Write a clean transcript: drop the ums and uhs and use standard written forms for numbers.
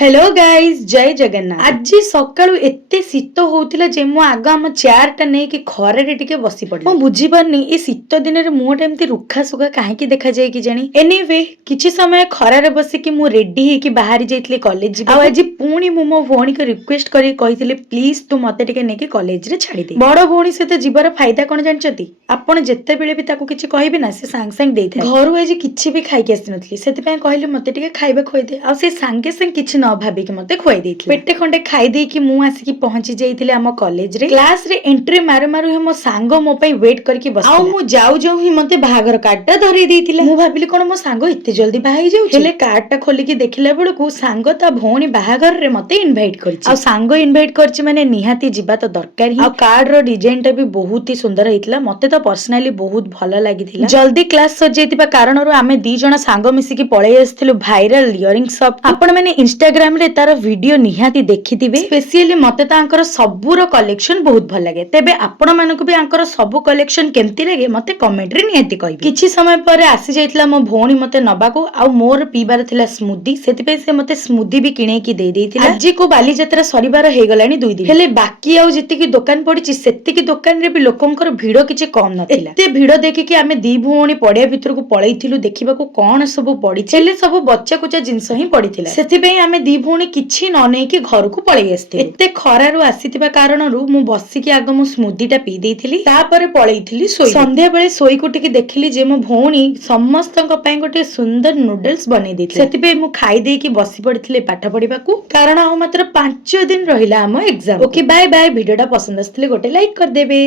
Hello guys जय जगन्नाथ। आज सकाळु एते शीत होउतिला जे मु आग हम चेयर टा नै कि खरे टिके बसी पड़ली। मु बुझी परनी ए शीत दिन रे मुहटा एम्ति रुखा सुखा काहे कि देखा जाय कि जानी। एनीवे किछि समय खरा रे बसी कि मु रेडी हे कि बाहर जाइतली कॉलेज आ आज पुणी मु मो भौणी को रिक्वेस्ट करी कहितले प्लीज तू मते टिके नै कि कॉलेज रे छाडी दे। बड़ भौणी से जीवर फायदा कोन जानचती आपण जेते बेले भी ताको किछि कहबे ना से सांग सांग देई थाए। घरु आज किछि भी खाइ के आसिनथली सेति पय कहले मते टिके खाइबे खोइ दे आ से सांगे संग किछि न भाबी कि मते खोइ देइथले। पेटे खंडे खाइ देई कि मु आसी कि पहुंची जाइथिले हम कॉलेज रे। क्लास रे एंट्री मारू मारू हम सांग मो पय वेट करके बस आ मु जाऊ जाऊ ही मते बाहागर कार्ड टा धरि देइथिले। मु भाबिली कोन मो सांग इत्ते जल्दी बाहाई जाउ हेले कार्ड टा खोली कि देखिला बेलकु सांग ता भौणी बाहागर रे मते इनवाइट करछि आ सांग इनवाइट करछि माने निहाती जिबा त दरकार ही। आ कार्ड रो डिजाइन टा भी बहुत ही सुंदर हेतिला मते तो पर्सनली बहुत भलो लागिथिला। जल्दी क्लास सज जेतिबा कारणरो आमे दी जण सांग मिसी कि पळै आस्थिलु भाइरल इयरिंग शॉप। आपण माने इंस्टाग्राम रे तार वीडियो निहाती देखिथिबे। स्पेशली मते तांकर सबुरो कलेक्शन बहुत भल लागे। तेबे आपण मानको भी आंकर सबु कलेक्शन केमती लागे मते कमेंट रे निहाती कहि। किछि समय परे आसी जाइतला मो भौणी मते नबाको आ मोर पीबार थिला स्मूदी सेति पे से मते स्मूदी भी किणे की दे देइथिला। आजि को बाली यात्रा सरीबार हे गलानी 2 दिन हेले बाकी आउ जेति की दुकान पडिछि सेति की दुकान रे भी लोकंकर भीड़ किछि कम नथिला। एते भीड़ देखि कि आमे दी भौणी पडिया भितर को पळैथिलु देखिबाको कोन सब पडिछि हेले सब बच्चा कुचा जिंस ही पडिथिला। सेति पे आमे दी भौणी किछि न नै कि घर को पळै आस्थिलु। एते खरारु आसीतिबा कारणरु मु बसी कि आगो मु स्मूदी टा पी देइथिली तापरे पळैथिली सोई। संध्या बेले सोई को टिके देखिली जे मो भौणी समस्तक पय गोटे सुंदर नूडल्स बनै देइथिले। सेति पे मु खाइ देइ कि बसी पड़िथिले पाठ पढिबाकू कारण आ मात्र 5 दिन रहिला हम exam. Okay bye bye. Video टा पसंद आस्थिले गोटे लाइक कर देबे।